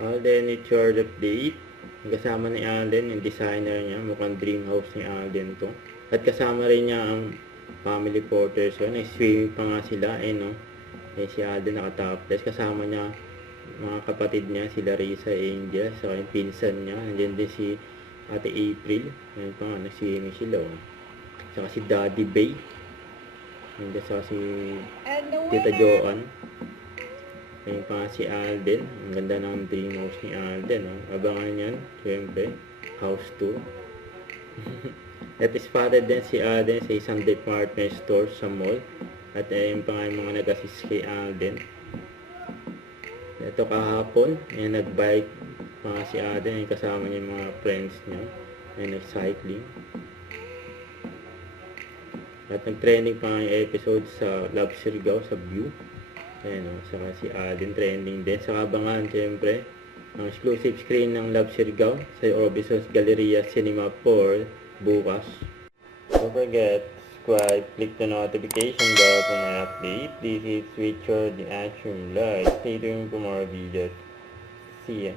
Alden with short update. Kasama ni Alden, yung designer niya. Mukhang dream house ni Alden to. At kasama rin niya ang family porters. So, nag-swimming pa nga sila. No? Si Alden nakatopless. Kasama niya mga kapatid niya, sila Risa, Angel, so yung pinsan niya. Nandiyan din si Ate April. Ayun pa nga, nag-swimming sila. Saka si Daddy Bay. Nandiyan saka si Tita Joanne. Ayun pa nga si Alden. Ang ganda ng dream house ni Alden. Abangan yan. Siyempre. House 2. At spotted din si Alden sa isang department store sa mall. At ayun pa nga yung mga nag-assist kay Alden. Ito kahapon. Ayun nag-bike pa nga si Alden. Ayun kasama niya yung mga friends niya. Ayun nag-cycling. At nag-trending pa nga yung episode sa Love Surigao sa View. Ayan o, saka si Alden trending din. Sa abangan, syempre, ang exclusive screen ng Love Surigao sa Robinsons Galleria Cinema 4 bukas. Don't forget, subscribe, click the notification bell for my update. This is Richard the Action Live. Stay tuned for more videos. See ya.